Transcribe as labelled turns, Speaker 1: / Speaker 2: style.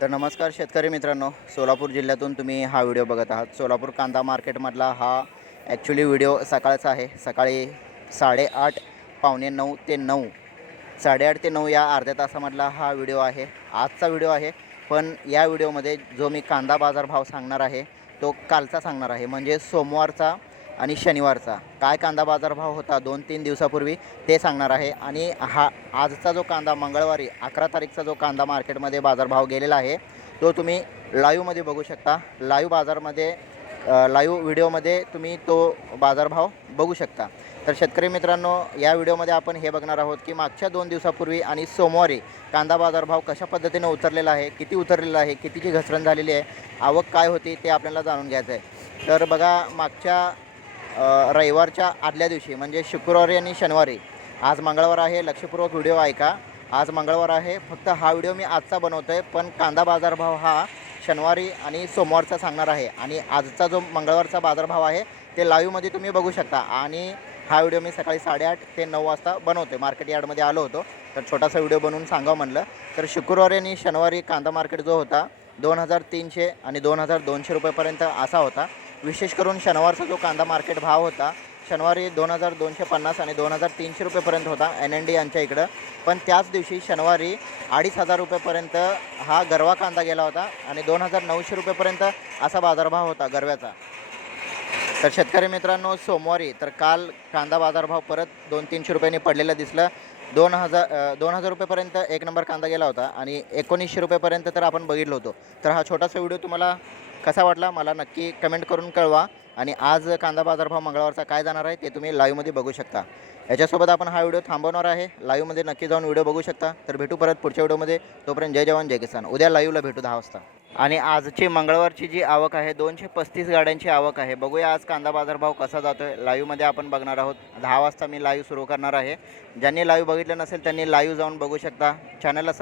Speaker 1: तर नमस्कार शेतकरी मित्रांनो सोलापूर जिल्ह्यातून तुम्ही हा व्हिडिओ बघत आहात. सोलापूर कांदा मार्केटमधला हा ॲक्च्युली व्हिडिओ सकाळचा आहे. सकाळी साडेआठ पावणे नऊ ते नऊ साडेआठ ते नऊ या अर्ध्या तासामधला हा व्हिडिओ आहे. आजचा व्हिडिओ आहे पण या व्हिडिओमध्ये जो मी कांदा बाजार भाव सांगणार आहे तो कालचा सांगणार आहे. म्हणजे सोमवारचा आणि शनिवारचा. काय कांदा बाजारभाव होता दोन तीन दिवसापूर्वी ते सांगणार आहे. आणि हा आजचा जो कांदा मंगळवारी अकरा तारीखचा जो कांदा मार्केटमध्ये बाजारभाव गेलेला आहे तो तुम्ही लाईव्हमध्ये बघू शकता. लाईव्ह बाजारमध्ये लाईव्ह व्हिडिओमध्ये तुम्ही तो बाजारभाव बघू शकता. तर शेतकरी मित्रांनो या व्हिडिओमध्ये आपण हे बघणार आहोत की मागच्या दोन दिवसापूर्वी आणि सोमवारी कांदा बाजारभाव कशा पद्धतीने उतरलेला आहे किती उतरलेला आहे कितीची घसरण झालेली आहे आवक काय होती ते आपल्याला जाणून घ्यायचं आहे. तर बघा मागच्या रविवारच्या आदल्या दिवशी म्हणजे शुक्रवारी आणि शनिवारी. आज मंगळवार आहे लक्षपूर्वक व्हिडिओ ऐका. आज मंगळवार आहे फक्त हा व्हिडिओ मी आजचा बनवतो आहे पण कांदा बाजारभाव हा शनिवारी आणि सोमवारचा सांगणार आहे. आणि आजचा जो मंगळवारचा बाजारभाव आहे ते लाईव्हमध्ये तुम्ही बघू शकता. आणि हा व्हिडिओ मी सकाळी साडेआठ ते नऊ वाजता बनवतो आहे मार्केट यार्डमध्ये आलो होतो तर छोटासा व्हिडिओ बनवून सांगावं म्हणलं. तर शुक्रवारी आणि शनिवारी कांदा मार्केट जो होता दोन हजार तीनशे आणि दोन हजार दोनशे रुपयेपर्यंत असा होता. विशेष करून शनिवारचा जो कांदा मार्केट भाव होता शनिवारी दोन हजार दोनशे पन्नास आणि दोन हजार तीनशे रुपयेपर्यंत होता एन एन डी यांच्या इकडं. पण त्याच दिवशी शनिवारी अडीच हजार रुपयेपर्यंत हा गरवा कांदा गेला होता आणि दोन हजार नऊशे रुपयेपर्यंत असा बाजारभाव होता गरव्याचा. तर शेतकरी मित्रांनो सोमवारी तर काल कांदा बाजारभाव परत दोन तीनशे रुपयांनी पडलेलं दिसलं. दोन हजार दोन हजार रुपयेपर्यंत एक नंबर कांदा गेला होता आणि एकोणीसशे रुपयेपर्यंत तर आपण बघितलं होतो. तर हा छोटासा व्हिडिओ तुम्हाला कसा वाटला मला नक्की कमेंट करून कळवा. आणि आज कांदा बाजारभाव मंगळवारचा काय जाणार आहे ते तुम्ही लाईव्हमध्ये बघू शकता. याच्यासोबत आपण हा व्हिडिओ थांबवणार आहे. लाईव्हमध्ये नक्की जाऊन व्हिडिओ बघू शकता. तर भेटू परत पुढच्या व्हिडिओमध्ये तोपर्यंत जय जवान जय किसान. उद्या लाईव्हला भेटू दहा वाजता. आणि आजची मंगळवारची जी आवक आहे दोनशे पस्तीस गाड्यांची आवक आहे. बघूया आज कांदा बाजारभाव कसा जातो आहे लाईव्हमध्ये आपण बघणार आहोत. दहा वाजता मी लाईव्ह सुरू करणार आहे. ज्यांनी लाईव्ह बघितलं नसेल त्यांनी लाईव्ह जाऊन बघू शकता. चॅनलला